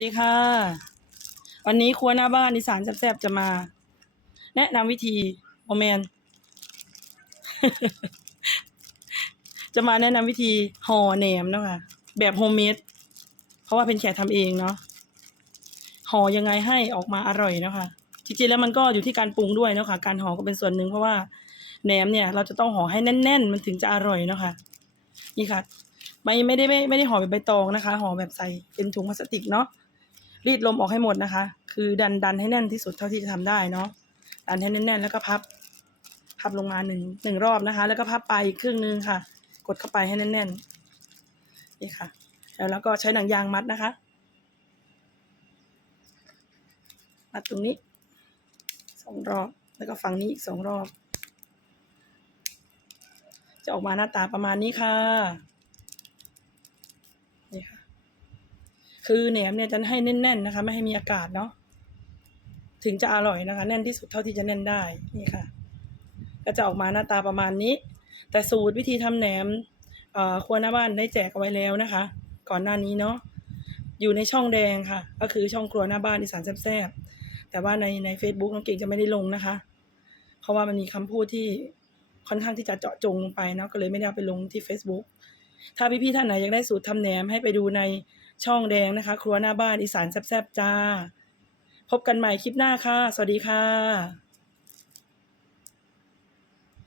สวัสดีค่ะ วันนี้ครัวหน้าบ้านอีสานแซ่บๆจะมา แนะนำวิธีโอแมน จะมาแนะนำวิธีห่อแหนมเนาะค่ะ แบบโฮมเมดเพราะว่าเป็นแขกทำเองเนาะห่อยังไงให้ออกมาอร่อยเนาะค่ะจริงๆแล้วมันก็อยู่ที่การปรุงด้วยเนาะค่ะการห่อก็เป็นส่วนหนึ่งเพราะว่าแหนมเนี่ย เราจะต้องห่อให้แน่น ๆ มันถึงจะอร่อยเนาะค่ะนี่ค่ะไม่ไม่ได้ไม่ไม่ได้ห่อแบบใบตองนะคะห่อแบบใส่เป็นถุงพลาสติกเนาะ รีดลมออกให้หมดนะคะ คือดันดันให้แน่นที่สุดเท่าที่จะทำได้เนาะดันให้แน่นๆแล้วก็พับ พับลงมาหนึ่งหนึ่งรอบนะคะ แล้วก็พับไปอีกครึ่งนึงค่ะ กดเข้าไปให้แน่นๆนี่ค่ะ แล้วเราก็ใช้หนังยางมัดนะคะมัดตรงนี้สองรอบ แล้วก็ฝั่งนี้อีกสองรอบ จะออกมาหน้าตาประมาณนี้ค่ะ นี่ค่ะ คือแหนมเนี่ยจะให้แน่นๆนะคะ ไม่ให้มีอากาศเนาะถึงจะอร่อยนะคะ แน่นที่สุดเท่าที่จะแน่นได้นี่ค่ะ ก็จะออกมาหน้าตาประมาณนี้ แต่สูตรวิธีทำแหนมครัวหน้าบ้านได้แจกเอาไว้แล้วนะคะ ก่อนหน้านี้เนาะอยู่ในช่องแดงค่ะ ก็คือช่องครัวหน้าบ้านอีสานแซ่บๆแต่ว่าในใน Facebook น้องเก่งจะไม่ได้ลงนะคะ เพราะว่ามันมีคำพูดที่ค่อนข้างที่จะเจาะจงลงไปเนาะก็เลยไม่ได้ไปลงที่ Facebook ถ้าพี่ๆท่านไหนอยากได้สูตรทำแหนมให้ไปดูใน ช่องแดงนะคะ ครัวหน้าบ้านอีสานแซ่บๆจ้า พบกันใหม่คลิปหน้าค่ะ สวัสดีค่ะ